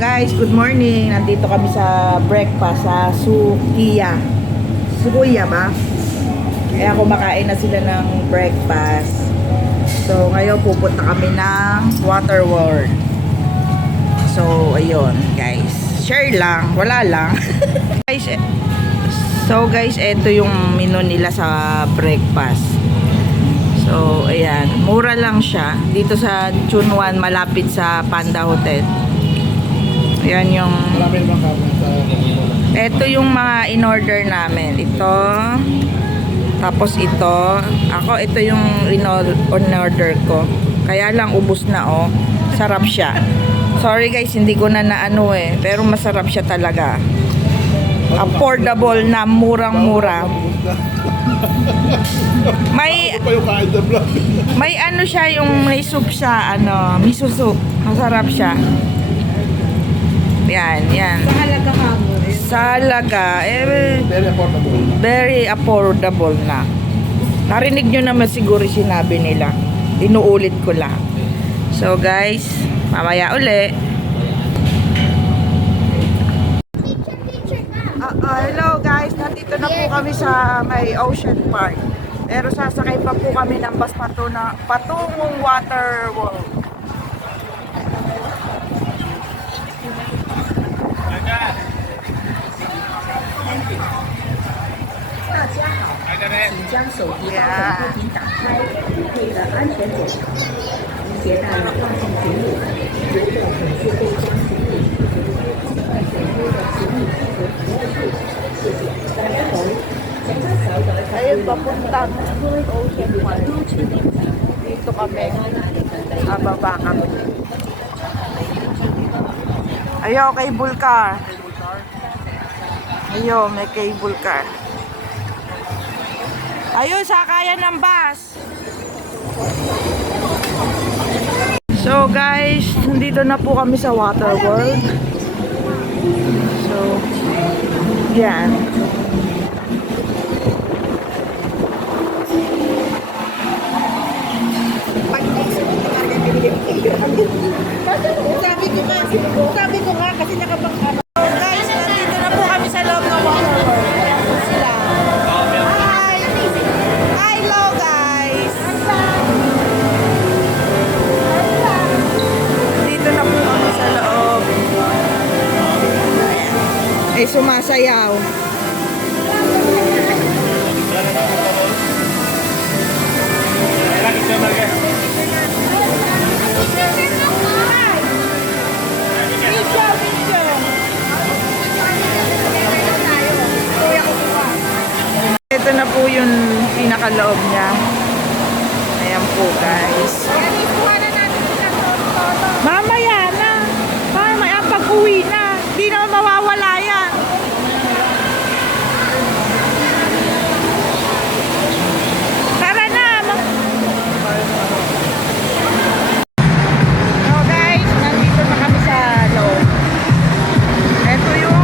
Guys, good morning. Nandito kami sa breakfast sa Sukiya. Sukiya ba? Kaya kumakain na sila ng breakfast. So, ngayon pupunta kami ng Water World. So, ayun, guys. Share lang, wala lang. guys, ito yung menu nila sa breakfast. So, ayan, mura lang siya. Dito sa Chunwan, malapit sa Panda Hotel. Ayan yung... Ito yung mga in-order namin. Ito. Tapos ito. Ako, ito yung in-order ko. Kaya lang, ubos na, oh. Sarap siya. Sorry guys, hindi ko na naano eh. Pero masarap siya talaga. Affordable na, murang-mura. May ano siya, yung may soup siya, miso soup. Masarap siya. Yan. Sa halaga ka mo. Sa halaga, very affordable na. Narinig nyo naman siguro sinabi nila. Inuulit ko lang. So guys, mamaya uli. Hello guys, nandito na po kami sa may Ocean Park. Pero sasakay pa po kami ng bus patungong Water World. Ayun, papuntang Ocean Park. Dito kami. Baba kami. Ayaw, cable car. Ayaw, may cable car. Ayun, sakayan ng bus. So guys, nandito na po kami sa Water World. So, yan. Sabi ko nga kasi nakapag guys, nandito na po kami sa loob ng Water World. Sila. Hi, hello guys. Dito na po kami sa loob. Ay, sumasayaw. Ito na po yung pinakaloob niya. Ayan po guys. Mamaya na. Mamaya pag-uwi na. Hindi na mawawala yan. Tara na. So guys, nandito na kami sa loob. Ito yung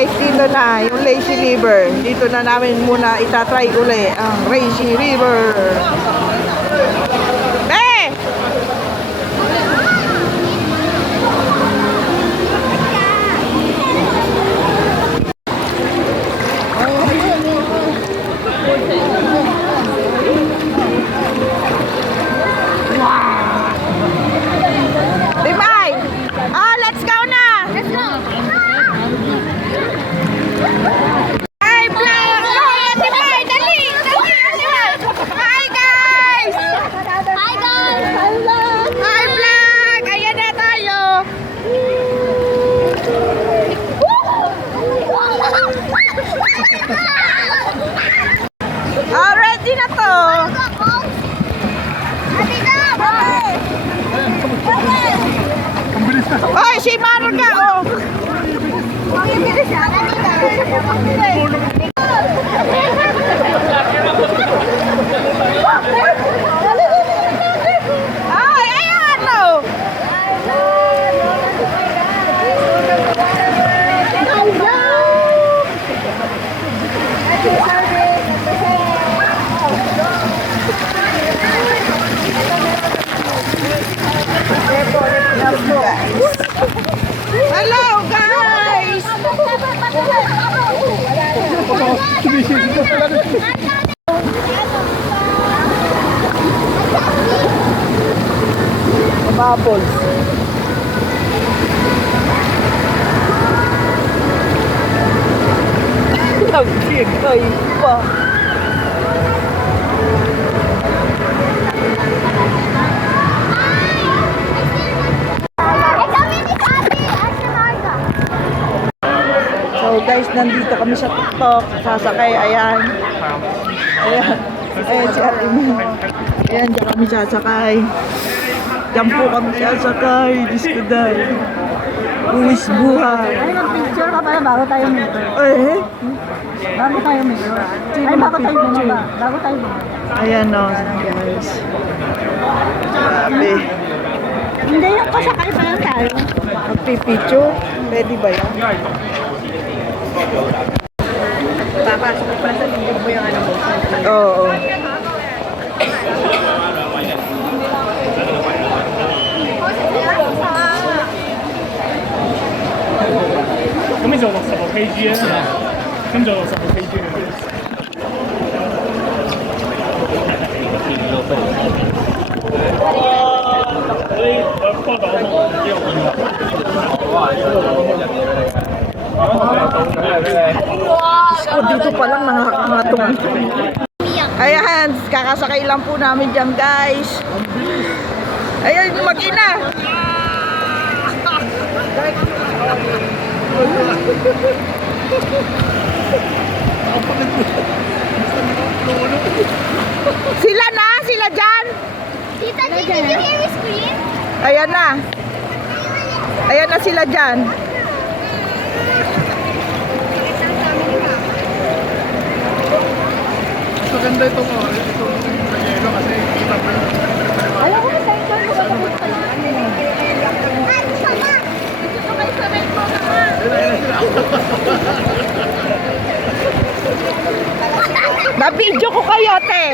guys, dito na yung Lazy River. Dito na namin muna itatry uli ang Lazy River. Eh! Dimay! Oh, let's go na! Let's go! Hi, vlog! Oh, Dimay! Dali! Dali! Dimay! Hi, guys! Hi guys! Hello! Hi, vlog! Ayan na tayo! Oh, ready na to! Hoy, si Marga, oh! Ay, ayan, oh! Hello, guys! Bubbles. Nagkikay pa. So guys, nandito kami sa TikTok. Sasakay, ayan. Ayan. Ayan si Ate Mo. Ayan, dyan kami sasakay. Dyan po kami sasakay. Diyos ko dahil. Uwis buhay. Ay, mag-picture ka pala bago tayo nito. Eh? Bago tayo nito. Ay, bago tayo bumaba. Bago tayo bumaba. Ayan o, guys. Grabe. Hindi, yung kasakay pa lang tayo. Magpipicture? Pwede ba yan? Papasok pa sa lingkod mo yung ano mo. Oo.咁就60個 kg 啦，咁就60個 kg 嘅。So, dito pa lang nakakatong. Ayan, kakasakay lang po namin dyan, guys. Ayan, mag-ina. Sila na, sila dyan. Tita, did you hear me scream? Ayan na. Ayan na sila dyan. Maganda itong yelo kasi kita pa yung Alam ko na tayo doon. Magpapagod pa lang. Ay, sama! Gusto ko kayo sa metro naman. Na-video ko kayo, te.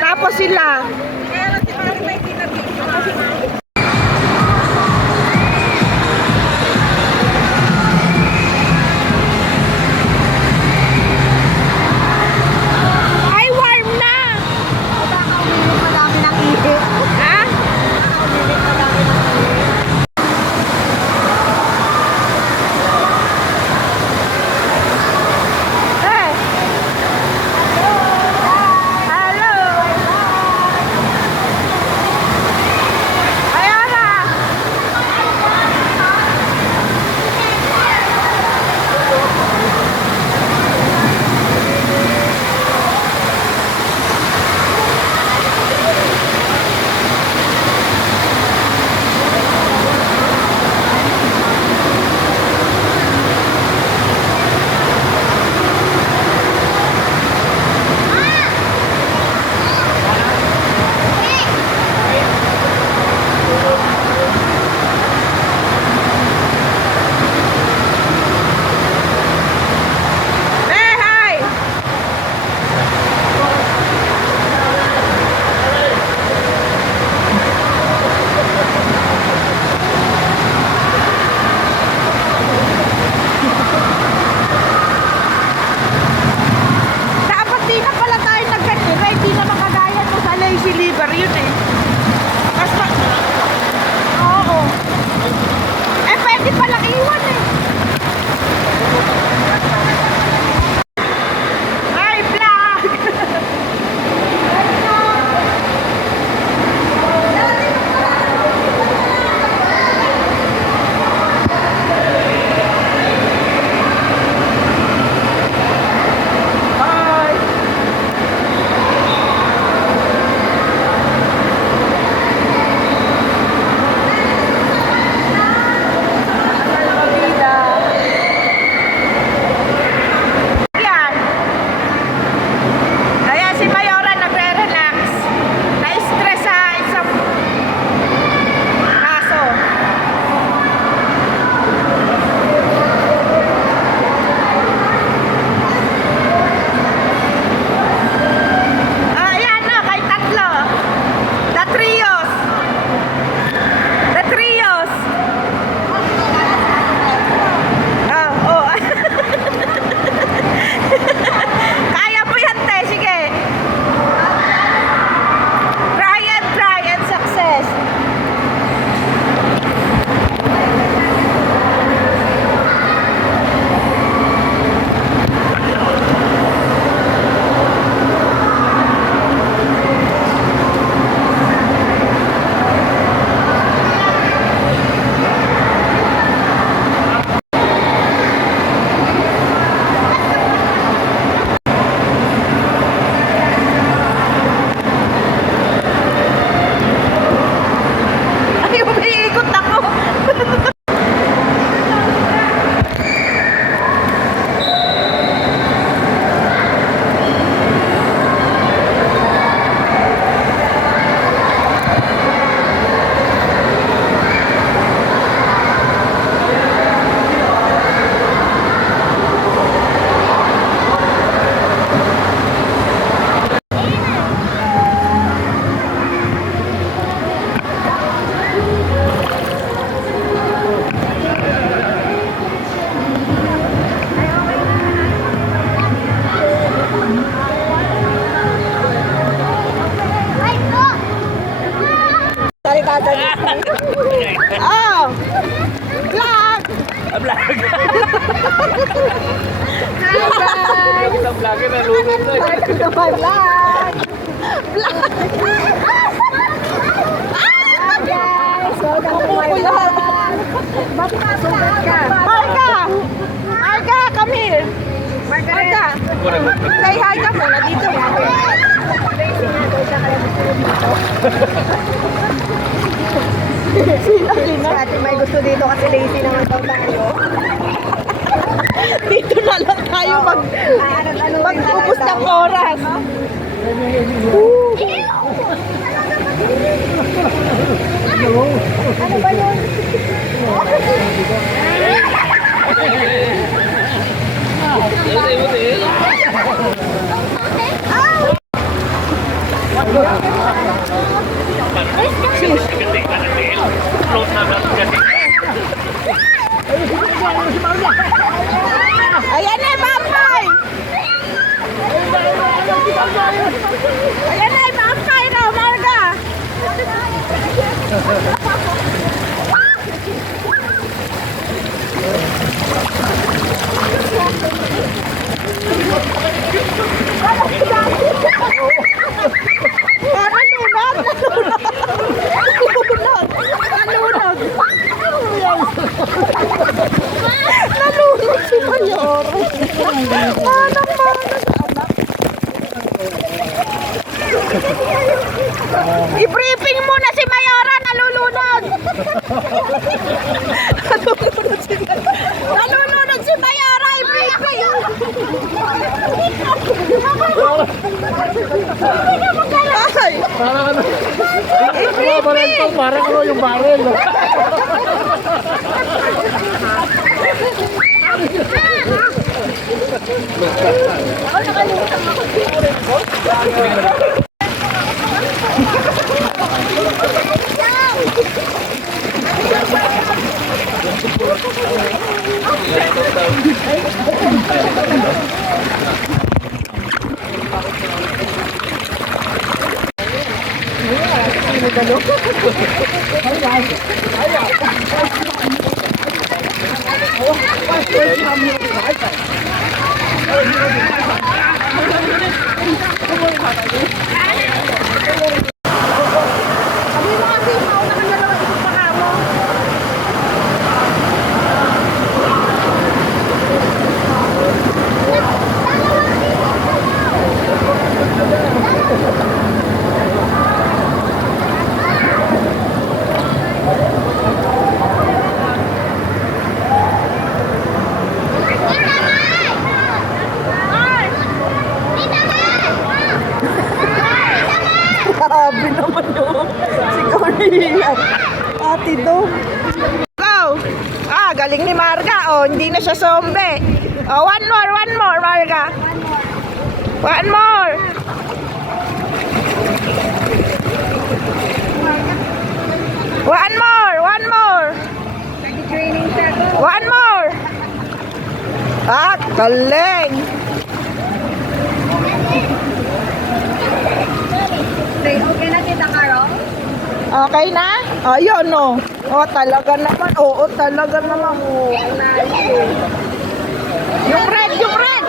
Tapos sila. Ay, warm na. Madami ng ihip. Ha? Eh. Hello. Oh! Vlog! Vlog. Hi guys! Isang vlogger na lulog na. Welcome to my vlog! Hi guys! Welcome to my vlog! Sugat ka! Marga! Marga, come here! Marga! Say hi ka muna dito. Si ate may gusto dito kasi lazy naman daw tayo. Dito na lang tayo mag-ubos ng oras. Ano ba yun? Ayan na, Pampay! Ayan na, Pampay na, Marga! Nalunod si Mayor. I-briefing muna si Mayora, nalulunod. Nalulunod si Mayora, i-briefing. Ay, Parang ano? Parang ano yung barrel. grabe naman yun. Si Cornelia. Ate Dom. Go! Ah, galing ni Marga. Oh, hindi na siya zombie. Oh, one more, Marga. One more. One more. Nag-training siya ko. One more. Ah, galing. Say, okay na kita, Karo? Okay na? Ayun, no. Oh, talaga naman. Oo, talaga naman. Oh, nice. Yung red. Yung red.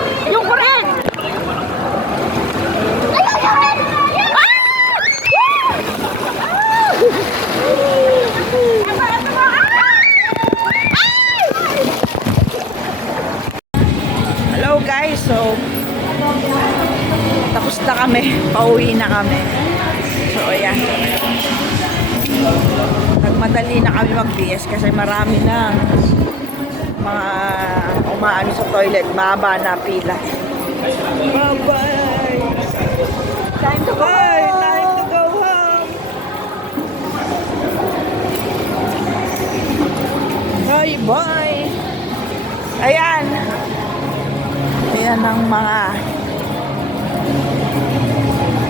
Hello guys, so tapos na kami, pauwi na kami. So ayan, nagmadali na kami mag-BS kasi marami na mga umaano sa toilet, mahaba na pila. Bye-bye! Time to go home! Bye-bye! Ayan! Ayan ang mga...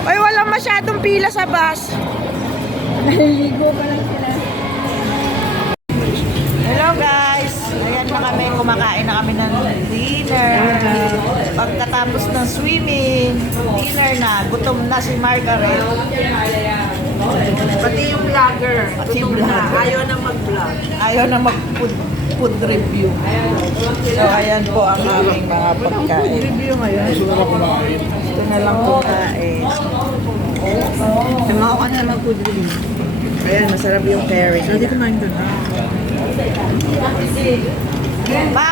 Ay, walang masyadong pila sa bus. Naliligo pa lang sila. Hello guys! Ayan na kami, kumakain na kami ng dinner. Pagkatapos ng swimming, dinner na. Gutom na si Margaret. Pati yung vlogger. Pati yung Gutom na. vlogger. Ayaw na mag-vlog. Ayaw na mag-food review. So, ayan po ang aming mga pagkain. Review ngayon. Gusto na lang kumain. Tumawa ka na mag-food review. Ayan, masarap yung pairing. Hindi kumain ka na. Ma,